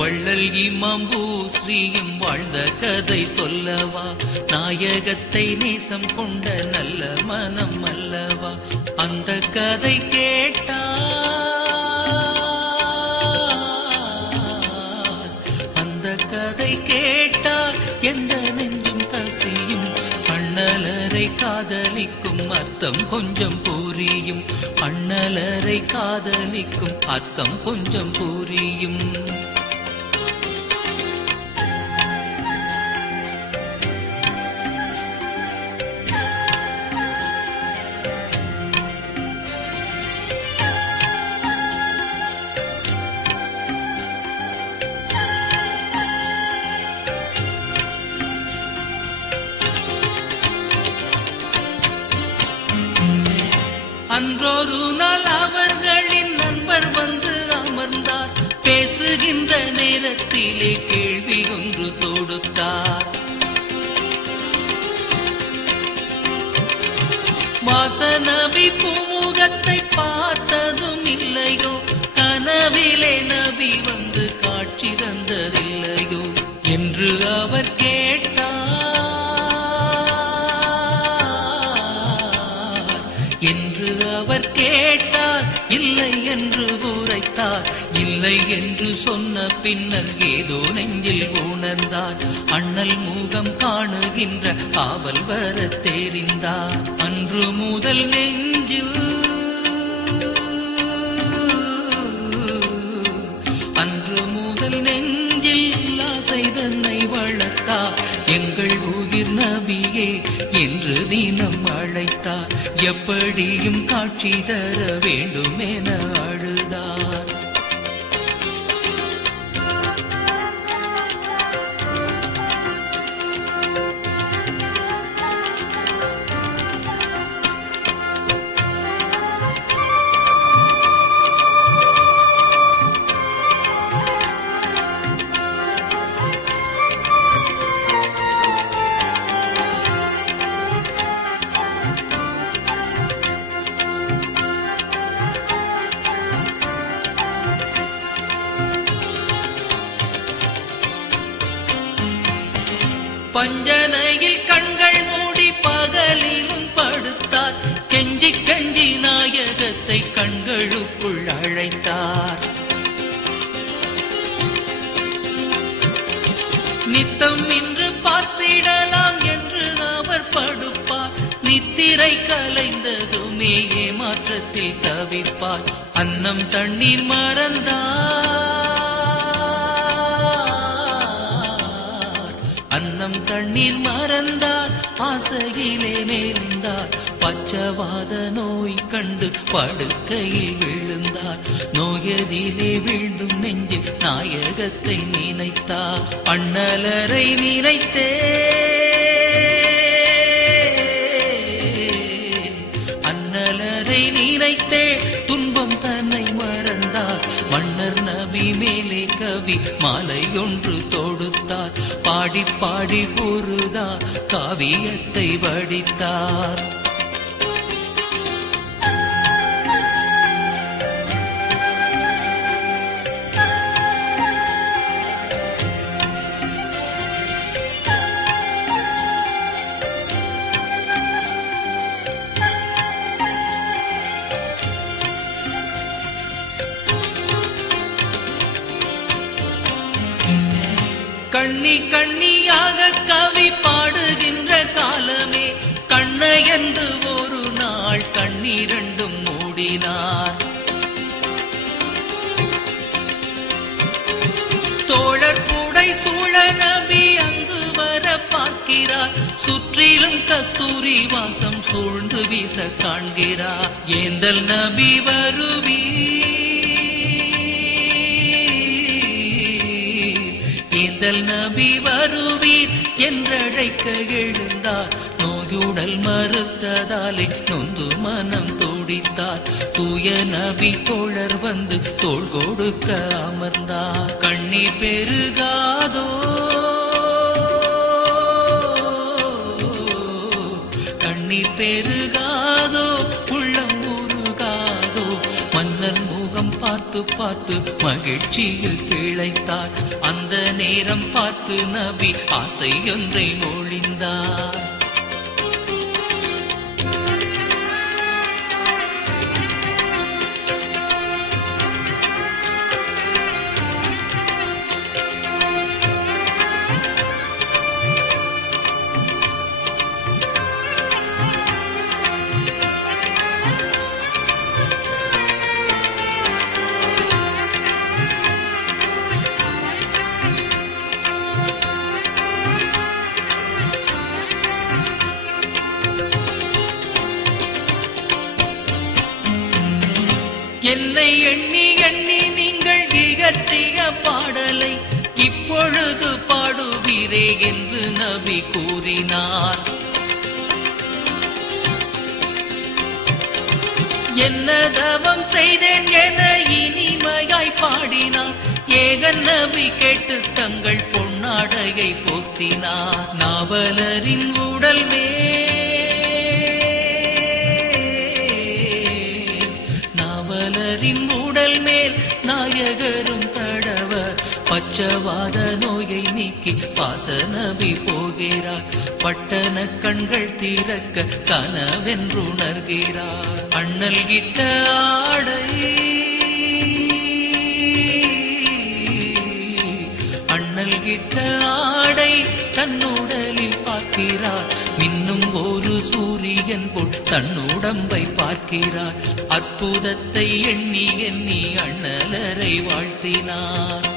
வள்ளல் இமாம் பூஸ்ரீயும் வாழ்ந்த கதை சொல்லவா? நாயகத்தை நேசம் கொண்ட நல்ல மனம் அல்லவா? அந்த கதை கேட்டார், அந்த கதை கேட்டார் எந்த நெஞ்சும் கசியும். அண்ணலரை காதலிக்கும் அர்த்தம் கொஞ்சம் புரியும், அண்ணலரை காதலிக்கும் அர்த்தம் கொஞ்சம் புரியும். அன்றொரு நாள் அவர்களின் நண்பர் வந்து அமர்ந்தார். பேசுகின்ற நேரத்திலே கேள்வி ஒன்று தொடுத்தார். வாசநபி பூமுகத்தை பார்த்ததும் இல்லையோ, கனவிலே நபி வந்து காட்சி தந்ததில்லையோ என்று அவர் கேட்டார். என்று அவர் கேட்டார். இல்லை என்று உரைத்தார். இல்லை என்று சொன்ன பின்னர் ஏதோ நெஞ்சில் உணர்ந்தார். அண்ணல் முகம் காணுகின்ற ஆவல் வர தெரிந்தார். அன்று முதல் நெஞ்சில், அன்று முதல் நெஞ்சில் ஆசை தன்னை வளர்த்தார். எங்கள் உயிர் நபியே என்று தினம் அழைத்தார். எப்படியும் காட்சி தர வேண்டும் என அழுதார். பஞ்சனையில் கண்கள் மூடி பகலிலும் படுத்தார். கெஞ்சி கெஞ்சி நாயகத்தை கண்களுக்குள் அழைத்தார். நித்தம் இன்று பார்த்திடலாம் என்று அவர் படுப்பார். நித்திரை கலைந்ததுமே ஏமாற்றத்தில் தவிப்பார். அன்னம் தண்ணீர் மறந்தார். அன்னம் தண்ணீர் மறந்தார். ஆசையிலே மேலிந்தார். பச்சவாத நோய் கண்டு படுக்கையில் விழுந்தார். நோயதிலே வீழ்ந்தும் நெஞ்சில் நாயகத்தை நினைத்தார். அண்ணலரை நினைத்தே, அண்ணலரை நினைத்தே துன்பம் தன்னை மறந்தார். மன்னர் நபி மேலே கவி மாலை ஒன்று தொடுத்தார். பாடி பாடி பொருதா காவியத்தை வடித்தார். கண்ணி கண்ணியாக கவி பாடுகின்ற காலமே கண்ணையந்து ஒரு நாள் கண்ணீரண்டும் மூடினார். தோழர் கூடை சூழ நபி அங்கு வர பார்க்கிறார். சுற்றிலும் கஸ்தூரி வாசம் சூழ்ந்து வீச காண்கிறார். ஏந்தல் நபி வருவீர், ஏந்தல் நபி வருவீர் என்றழைக்க எழுந்தார். நோயுடல் மறுத்ததாலே நொந்து மனம் துடித்தார். தூய நபி தோழர் வந்து தோள் கொடுக்க அமர்ந்தார். கண்ணீர் பெருகாதோ, கண்ணீர் பெருகாதோ, உள்ளம் உருகாதோ. மன்னர் முகம் பார்த்து பார்த்து பார்த்து மகிழ்ச்சியில் திளைத்தார். அந்த நேரம் பார்த்து நபி ஆசை ஒன்றை மொழிந்தார். என்னை எண்ணி எண்ணி நீங்கள் இயற்றிய பாடலை இப்பொழுது பாடுவீரே என்று நபி கூறினார். என்ன தவம் செய்தேன் என இனிமையாய் பாடினார். ஏகன் நபி கேட்டு தங்கள் பொன்னாடையை போர்த்தினார். நாவலரின் உடல் உடல் மேல் நாயகரும் தடவ பச்சவாத நோயை நீக்கி பாச நபி போகிறார். பட்டன கண்கள் திறக்க கனவென்றுணர்கிறார். அண்ணல் கிட்ட ஆடை தன்னுடலில் பார்க்கிறார். மின்னும் ஒரு சூரியன் போல் தன்னுடம்பை பார்க்கிறார். அற்புதத்தை எண்ணி எண்ணி அண்ணலரை வாழ்த்தினார்.